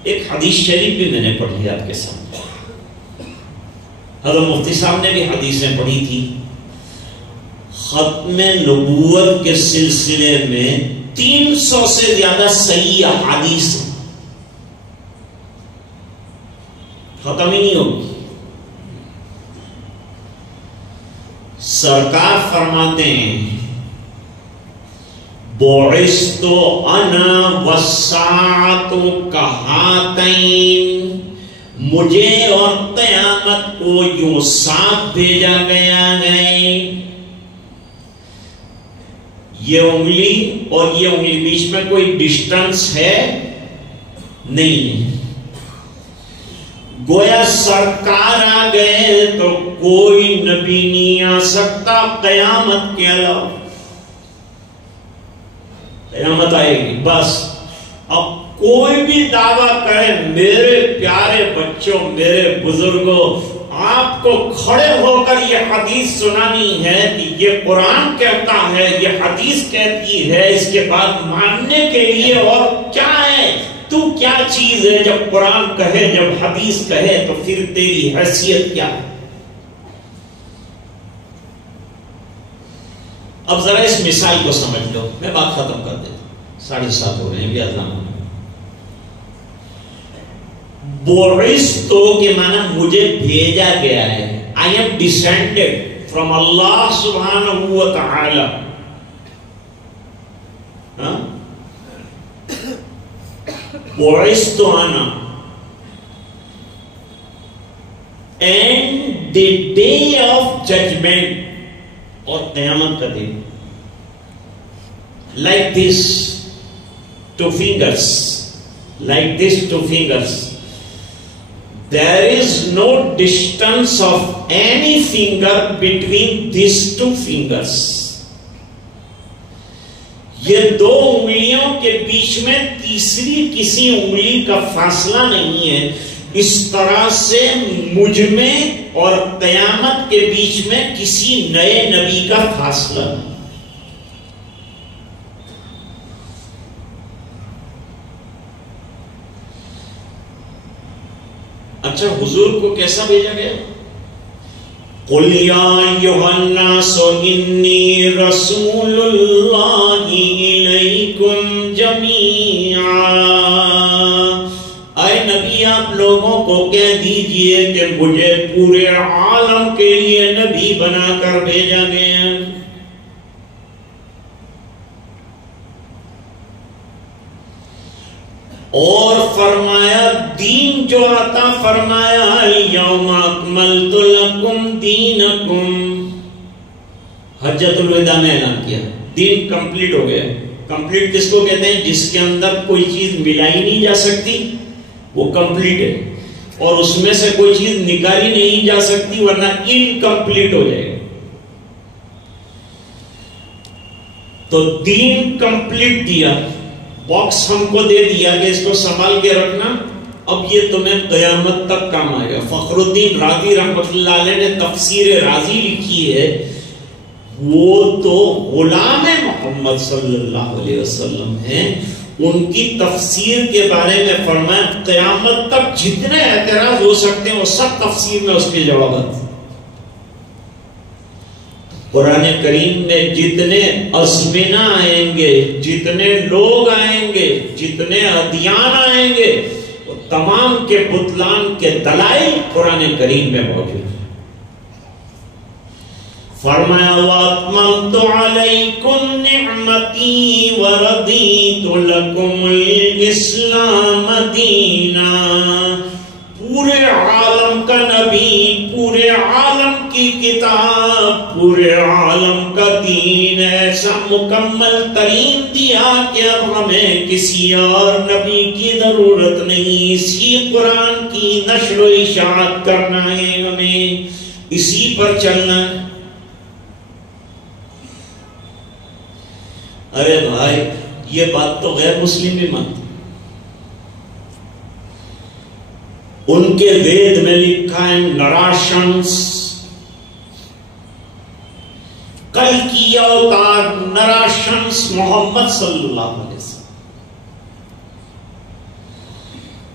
ایک حدیث شریف بھی میں نے پڑھی آپ کے سامنے. حضرت مفتی صاحب نے بھی حدیثیں پڑھی تھی. ختم نبوت کے سلسلے میں 300 سے زیادہ صحیح احادیث ختم ہی نہیں ہوگی. سرکار فرماتے ہیں بعثت انا والساعۃ کہاتین، مجھے اور قیامت کو یوں ساتھ بھیجا گیا ہے. یہ انگلی اور یہ انگلی بیچ میں کوئی ڈسٹنس ہے نہیں. گویا سرکار آ گئے تو کوئی نبی نہیں آ سکتا قیامت کے علاوہ. قیامت آئے گی بس. اب کوئی بھی دعویٰ کرے میرے پیارے بچوں، میرے بزرگوں، آپ کو کھڑے ہو کر یہ حدیث سنانی ہے کہ یہ قرآن کہتا ہے، یہ حدیث کہتی ہے، اس کے بعد ماننے کے لیے اور کیا ہے؟ تو کیا چیز ہے؟ جب قرآن کہے، جب حدیث کہے تو پھر تیری حیثیت کیا ہے؟ اب ذرا اس مثال کو سمجھ لو، میں بات ختم کر دیتا ہوں، 7:30 ہو رہے ہیں بھی اذان. بعثت کے معنی مجھے بھیجا گیا ہے. I am descended from Allah subhanahu wa ta'ala. بعثت انا. And the day of judgment, اور قیامت کا دن. Like this, 2 fingers. Like this, 2 fingers. There is no distance of any finger between these 2 fingers. یہ 2 انگلیوں کے بیچ میں تیسری کسی انگلی کا فاصلہ نہیں ہے. اس طرح سے مجھ میں اور قیامت کے بیچ میں کسی نئے نبی کا فاصلہ نہیں. اچھا، حضور کو کیسا بھیجا گیا؟ قُلْ يَا أَيُّهَا النَّاسُ إِنِّي رَسُولُ اللَّهِ إِلَيْكُمْ جَمِيعًا. اے نبی، آپ لوگوں کو کہہ دیجئے کہ مجھے پورے عالم کے لیے نبی بنا کر بھیجا گیا. اور فرمایا دین جو عطا فرمایا الیوم اکملت لکم دینکم، حجۃ الوداع میں اعلان کیا دین کمپلیٹ ہو گیا. کمپلیٹ کس کو کہتے ہیں؟ جس کے اندر کوئی چیز ملائی نہیں جا سکتی وہ کمپلیٹ ہے، اور اس میں سے کوئی چیز نکالی نہیں جا سکتی ورنہ انکمپلیٹ ہو جائے گا. تو دین کمپلیٹ دیا، باکس ہم کو دے دیا کہ اس کو سنبھال کے رکھنا، اب یہ تمہیں قیامت تک کام آئے گا. فخر الدین رازی رحمۃ اللہ علیہ نے تفسیر رازی لکھی ہے، وہ تو غلام محمد صلی اللہ علیہ وسلم ہیں. ان کی تفسیر کے بارے میں فرمایا قیامت تک جتنے اعتراض ہو سکتے ہیں وہ سب تفسیر میں اس کے جوابات. قرآن کریم میں جتنے ازمنہ آئیں گے، جتنے لوگ آئیں گے، جتنے ادیان آئیں گے، وہ تمام کے بطلان کے دلائل قرآن کریم میں موجود ہیں. فرمایا وَأَتْمَمْتُ عَلَيْكُمْ نِعْمَتِي وَرَضِيتُ لَكُمُ الْإِسْلَامَ دِينًا. پورے عالم کا نبی، پورے عالم کی کتاب، پورے عالم کا دین ایسا مکمل ترین دیا کہ اب ہمیں کسی اور نبی کی ضرورت نہیں. اسی قرآن کی نشر و اشاعت کرنا ہے، ہمیں اسی پر چلنا ہے. ارے بھائی یہ بات تو غیر مسلم بھی مانتے. ان کے وید میں لکھا ہے نراشنس، کل کی اوتار نراشنس محمد صلی اللہ علیہ وسلم.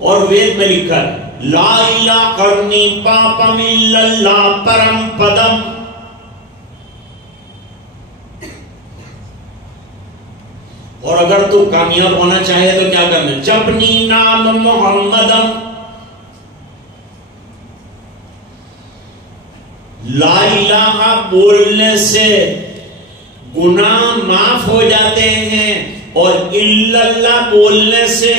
اور وید میں لکھا ہے لا الہ کرنی پاپم الا اللہ پرم پدم. اور اگر تو کامیاب ہونا چاہے تو کیا کرنا؟ جپنی نام محمدم. لا الہ بولنے سے گناہ معاف ہو جاتے ہیں، اور الا اللہ بولنے سے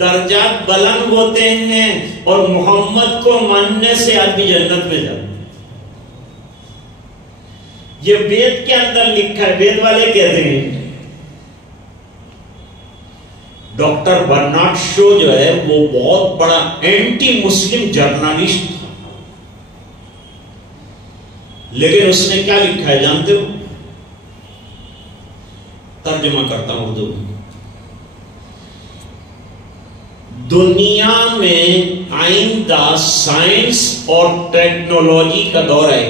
درجات بلند ہوتے ہیں، اور محمد کو ماننے سے آدمی جنت میں جاتا ہے. یہ وید کے اندر لکھا ہے. وید والے کہتے ہیں ڈاکٹر برنارڈ شو جو ہے وہ بہت بڑا اینٹی مسلم جرنلسٹ تھا، لیکن اس نے کیا لکھا ہے جانتے ہو؟ ترجمہ کرتا ہوں اردو میں. دنیا میں آئندہ سائنس اور ٹیکنالوجی کا دور ہے،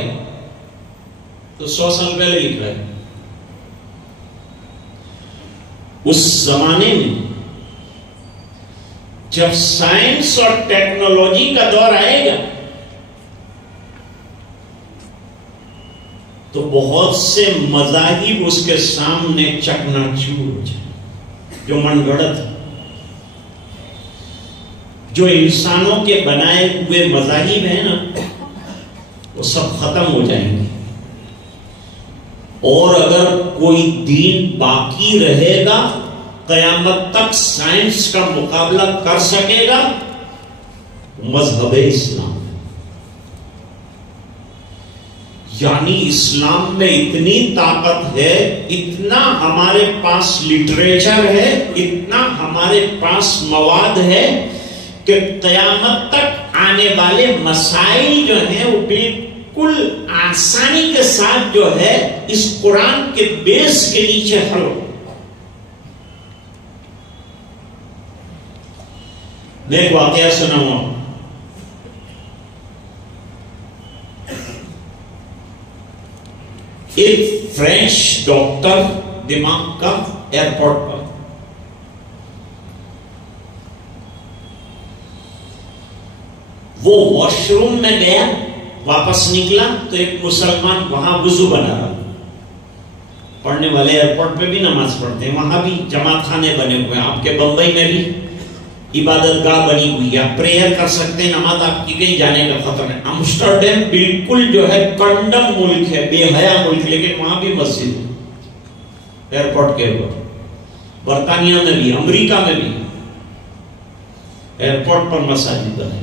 تو 100 سال پہلے لکھا ہے. اس زمانے میں جب سائنس اور ٹیکنالوجی کا دور آئے گا تو بہت سے مذاہب اس کے سامنے چکنا چور ہو جائیں. جو من گھڑت جو انسانوں کے بنائے ہوئے مذاہب ہیں نا، وہ سب ختم ہو جائیں گے. اور اگر کوئی دین باقی رہے گا قیامت تک سائنس کا مقابلہ کر سکے گا، مذہب اسلام. یعنی اسلام میں اتنی طاقت ہے، اتنا ہمارے پاس لٹریچر ہے، اتنا ہمارے پاس مواد ہے کہ قیامت تک آنے والے مسائل جو ہیں وہ بالکل آسانی کے ساتھ جو ہے اس قرآن کے بیس کے نیچے حل ہو. میں ایک واقعہ سناؤں. ایک فرینچ ڈاکٹر دماغ کا ایئرپورٹ پر وہ واش روم میں گیا، واپس نکلا تو ایک مسلمان وہاں وضو بنا رہا. پڑھنے والے ایئرپورٹ پہ بھی نماز پڑھتے ہیں، وہاں بھی جماعت خانے بنے ہوئے ہیں، آپ کے بمبئی میں بھی عبادت گاہ بنی ہوئی ہے، آپ پریئر کر سکتے ہیں، نماز آپ کی کہیں جانے کا خطرہ ہے۔ امسٹرڈیم بالکل جو ہے کنڈم ملک ہے، بے حیا ملک، لیکن وہاں بھی مسجد ہے، ایئرپورٹ کے اوپر۔ برطانیہ میں بھی، امریکہ میں بھی ایئرپورٹ پر مساجد بنے۔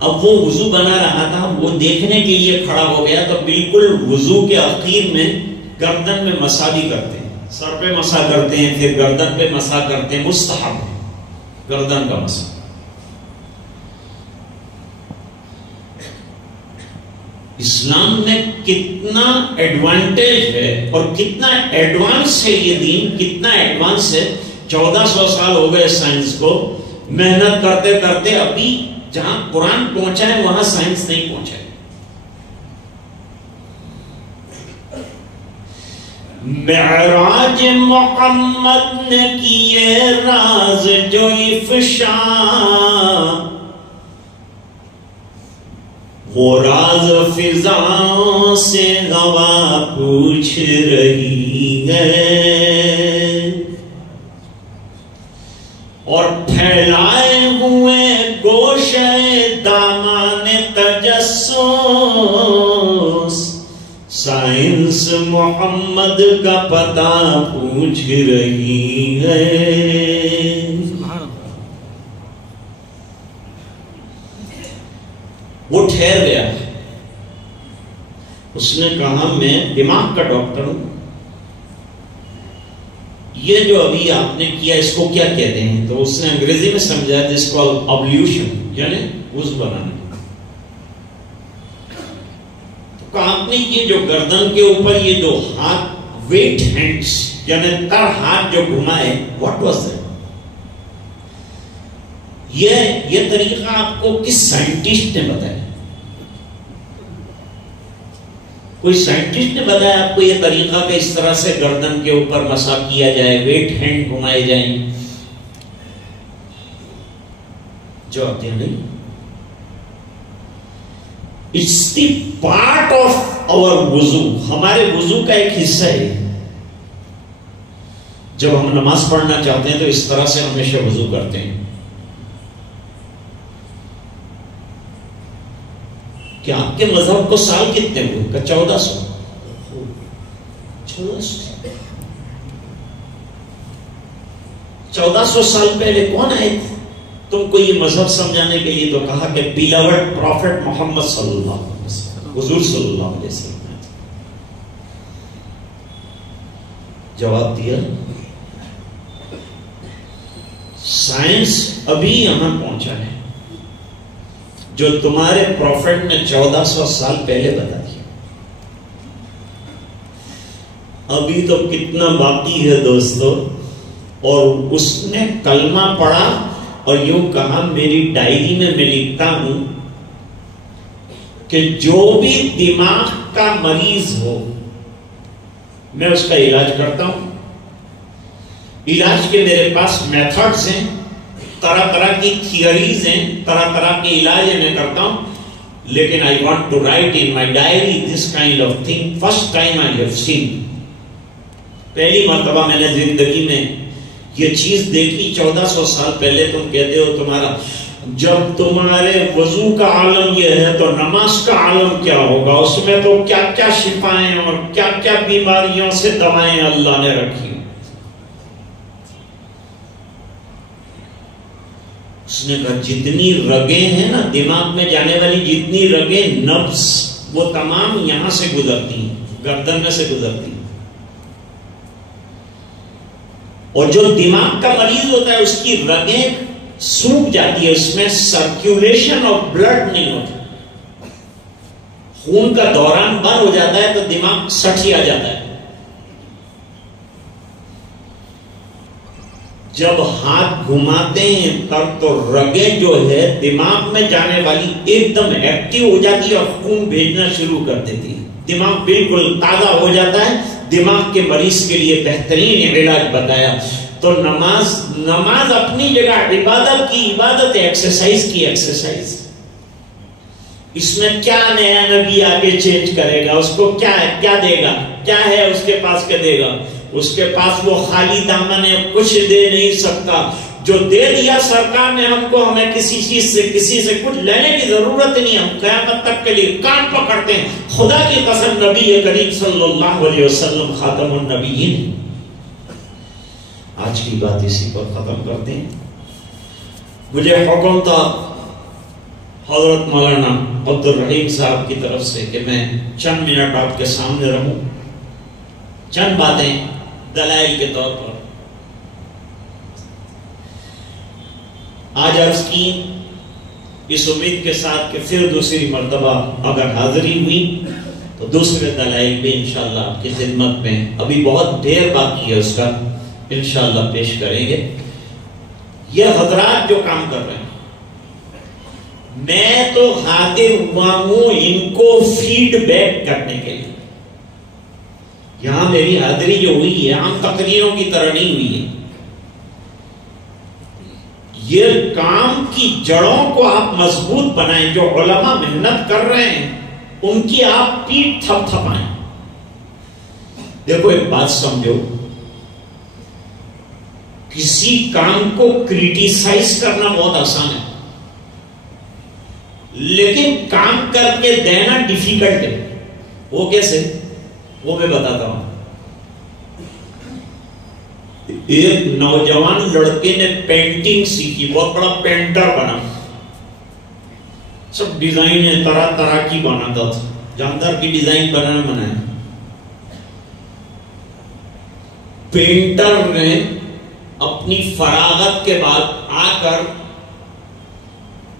اب وہ وضو بنا رہا تھا، وہ دیکھنے کے لیے کھڑا ہو گیا تو بالکل وضو کے اخیر میں گردن میں مسا بھی کرتے ہیں، سر پہ مسا کرتے ہیں، پھر گردن پہ مسا کرتے ہیں، مستحب ہے گردن کا مسا۔ اسلام میں کتنا ایڈوانٹیج ہے اور کتنا ایڈوانس ہے یہ دین، کتنا ایڈوانس ہے۔ 1400 سال ہو گئے سائنس کو محنت کرتے کرتے، ابھی جہاں قرآن پہنچا ہے وہاں سائنس نہیں پہنچا ہے۔ معراج محمد نے کیے راز جو افشا، وہ راز فضا سے ہوا پوچھ رہی ہے، اور پھیلائے ہوئے گوشے دامان تجسس، سائنس محمد کا پتہ پوچھ رہی ہے۔ وہ ٹھہر گیا، اس نے کہا میں دماغ کا ڈاکٹر ہوں، یہ جو ابھی آپ نے کیا اس کو کیا کہتے ہیں؟ تو اس نے انگریزی میں سمجھا جس کو ابلیوشن، یعنی وضو بنانا۔ تو کہا آپ نے یہ جو گردن کے اوپر یہ جو ہاتھ ویٹ ہینڈس یعنی تر ہاتھ جو گھمائے، واٹ واز دیٹ؟ یہ طریقہ آپ کو کس سائنٹسٹ نے بتایا؟ کوئی سائنٹسٹ نے بتایا آپ کو یہ طریقہ کہ اس طرح سے گردن کے اوپر مسا کیا جائے، ویٹ ہینڈ گھمائے جائیں؟ جواب دیا نہیں۔ It's the part of our وضو، ہمارے وضو کا ایک حصہ ہے۔ جب ہم نماز پڑھنا چاہتے ہیں تو اس طرح سے ہمیشہ وضو کرتے ہیں۔ کہ آپ کے مذہب کو سال کتنے ہوئے؟ کہ 1400 1400 سال پہلے کون آئے تھے تم کو یہ مذہب سمجھانے کے لیے؟ تو کہا کہ بیلوڈ پروفٹ محمد صلی اللہ علیہ وسلم، حضور صلی اللہ علیہ وسلم نے جواب دیا۔ سائنس ابھی یہاں پہنچا ہے جو تمہارے پروفٹ نے 1400 سال پہلے بتا دیا۔ ابھی تو کتنا باقی ہے دوستو۔ اور اس نے کلمہ پڑھا اور یوں کہا، میری ڈائری میں میں لکھتا ہوں کہ جو بھی دماغ کا مریض ہو میں اس کا علاج کرتا ہوں۔ علاج کے میرے پاس میتھڈز ہیں، طرح طرح کی تھیوریز ہیں، طرح طرح کے علاج میں کرتا ہوں، لیکن I want to write in my diary this kind of thing. First time I have seen. پہلی مرتبہ میں نے زندگی میں یہ چیز دیکھی 1400 سال پہلے۔ تم کہتے ہو تمہارا، جب تمہارے وضو کا عالم یہ ہے تو نماز کا عالم کیا ہوگا؟ اس میں تو کیا کیا شفائیں اور کیا کیا بیماریوں سے دوائیں اللہ نے رکھی۔ اس نے کہا جتنی رگیں ہیں نا دماغ میں جانے والی، جتنی رگیں نبض، وہ تمام یہاں سے گزرتی ہیں، گردن میں سے گزرتی ہیں۔ اور جو دماغ کا مریض ہوتا ہے اس کی رگیں سوکھ جاتی ہے، اس میں سرکولیشن آف بلڈ نہیں ہوتا، خون کا دوران بند ہو جاتا ہے تو دماغ سٹیا جاتا ہے۔ جب ہاتھ گھماتے ہیں تب تو رگیں جو ہے دماغ میں جانے والی ایک دم ایکٹیو ہو جاتی ہے اور خون بھیجنا شروع کر دیتی ہے، دماغ بالکل تازہ ہو جاتا ہے۔ دماغ کے مریض کے لیے بہترین علاج بتایا۔ تو نماز اپنی جگہ عبادت کی عبادت ہے، ایکسرسائز کی ایکسرسائز۔ اس میں کیا نیا نبی آگے چینج کرے گا؟ اس کو کیا ہے، کیا دے گا، کیا ہے اس کے پاس کے دے گا؟ اس کے پاس وہ خالی دامن ہے، کچھ دے نہیں سکتا. جو دے دیا سرکار نے ہم کو، ہمیں کسی چیز سے کسی سے کچھ لینے کی ضرورت نہیں. ہم قیامت تک کے لیے کان پکڑتے ہیں. خدا کی قسم نبی کریم صلی اللہ علیہ وسلم خاتم النبیین. آج کی بات اسی پر ختم کرتے ہیں. مجھے حکم تھا حضرت مولانا عبد الرحیم صاحب کی طرف سے کہ میں چند منٹ آپ کے سامنے رہوں، چند باتیں دلائل کے طور پر. آج عرض کی اس امید کے ساتھ کہ پھر دوسری مرتبہ اگر حاضری ہوئی تو دوسرے دلائل بھی انشاءاللہ آپ کی خدمت میں، ابھی بہت دیر باقی ہے اس کا، انشاءاللہ پیش کریں گے. یہ حضرات جو کام کر رہے ہیں، میں تو حاضر ہوا ہوں ان کو فیڈ بیک کرنے کے لیے. یہاں میری حاضری جو ہوئی ہے عام تقریروں کی طرح نہیں ہوئی ہے. یہ کام کی جڑوں کو آپ مضبوط بنائیں. جو علماء محنت کر رہے ہیں ان کی آپ پیٹھ تھپ تھپائیں. دیکھو ایک بات سمجھو، کسی کام کو کریٹیسائز کرنا بہت آسان ہے، لیکن کام کر کے دینا ڈیفیکلٹ ہے. وہ کیسے؟ وہ میں بتاتا ہوں. ایک نوجوان لڑکے نے پینٹنگ سیکھی، بہت بڑا پینٹر بنا، سب ڈیزائن طرح طرح کی بناتا تھا. جاندار کی ڈیزائن بنانا منع ہے. پینٹر نے اپنی فراغت کے بعد آ کر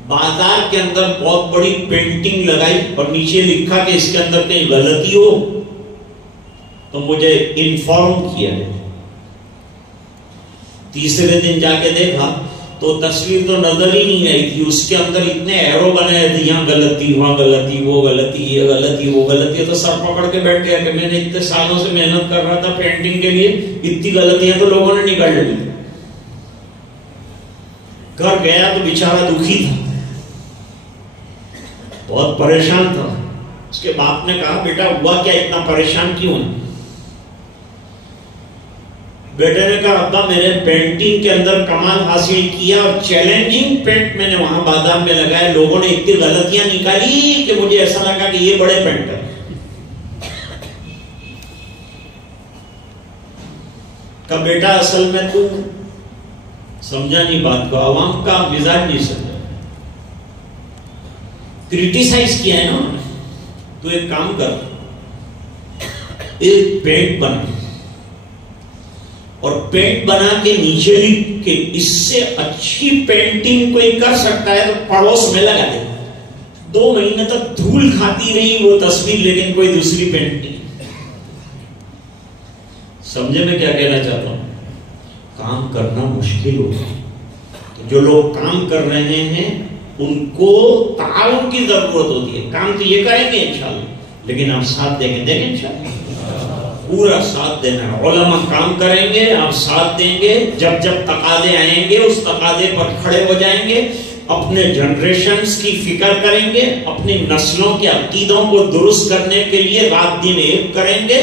بازار کے اندر بہت بڑی پینٹنگ لگائی اور نیچے لکھا کہ اس کے اندر کہیں غلطی ہو تو مجھے انفارم کیا ہے. تیسرے دن جا کے دیکھا تو تصویر تو نظر ہی نہیں آئی تھی. اس کے اندر اتنے ایرو بنائے تھے، یہاں غلطی، وہاں غلطی، وہ غلطی، یہ غلطی، وہ غلطی. تو سر پکڑ کے بیٹھ گیا کہ میں نے اتنے سالوں سے محنت کر رہا تھا پینٹنگ کے لیے، اتنی غلطیاں تو لوگوں نے نکال لی. گھر گیا تو بیچارہ دکھی تھا، بہت پریشان تھا. اس کے باپ نے کہا بیٹا ہوا کیا، اتنا پریشان کیوں ہے؟ بیٹے نے کہا ابا میں نے پینٹنگ کے اندر کمال حاصل کیا اور چیلنجنگ پینٹ میں نے وہاں بازار میں لگایا، لوگوں نے اتنی غلطیاں نکالی کہ مجھے ایسا لگا کہ یہ بڑے پینٹر. کہ بیٹا اصل میں تو سمجھا نہیں بات کو، عوام کا مزاج نہیں سمجھا، کریٹیسائز کیا ہے نا. تو ایک کام کر، ایک پینٹ بنا اور پینٹ بنا کے نیچے لکھ کہ اس سے اچھی پینٹنگ کوئی کر سکتا ہے تو پڑوس میں لگا دے. 2 مہینے تک دھول کھاتی رہی وہ تصویر، لیکن کوئی دوسری پینٹنگ. سمجھے میں کیا کہنا چاہتا ہوں؟ کام کرنا مشکل ہوگا. جو لوگ کام کر رہے ہیں ان کو تعاون کی ضرورت ہوتی ہے. کام تو یہ کریں گے انشاءاللہ، لیکن آپ ساتھ دیں گے انشاءاللہ، پورا ساتھ دینا ہے. علماء کام کریں گے، آپ ساتھ دیں گے. جب جب تقاضے آئیں گے اس تقاضے پر کھڑے ہو جائیں گے. اپنے جنریشنز کی فکر کریں گے، اپنی نسلوں کے عقیدوں کو درست کرنے کے لیے رات دن ایک کریں گے.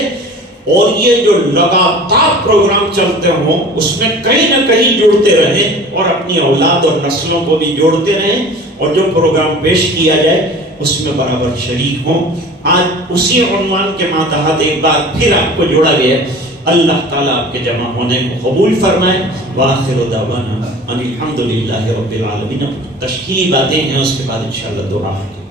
اور یہ جو لگاتار پروگرام چلتے ہوں اس میں کہیں نہ کہیں جڑتے رہیں اور اپنی اولاد اور نسلوں کو بھی جوڑتے رہیں. اور جو پروگرام پیش کیا جائے اس میں برابر شریک ہوں. آج اسی عنوان کے ماتحت ایک بار پھر آپ کو جوڑا گیا. اللہ تعالیٰ آپ کے جمع ہونے کو قبول فرمائے. وآخر دعوانا ان الحمدللہ رب العالمین. تشکیلی باتیں ہیں، اس کے بعد انشاءاللہ دعا ہے.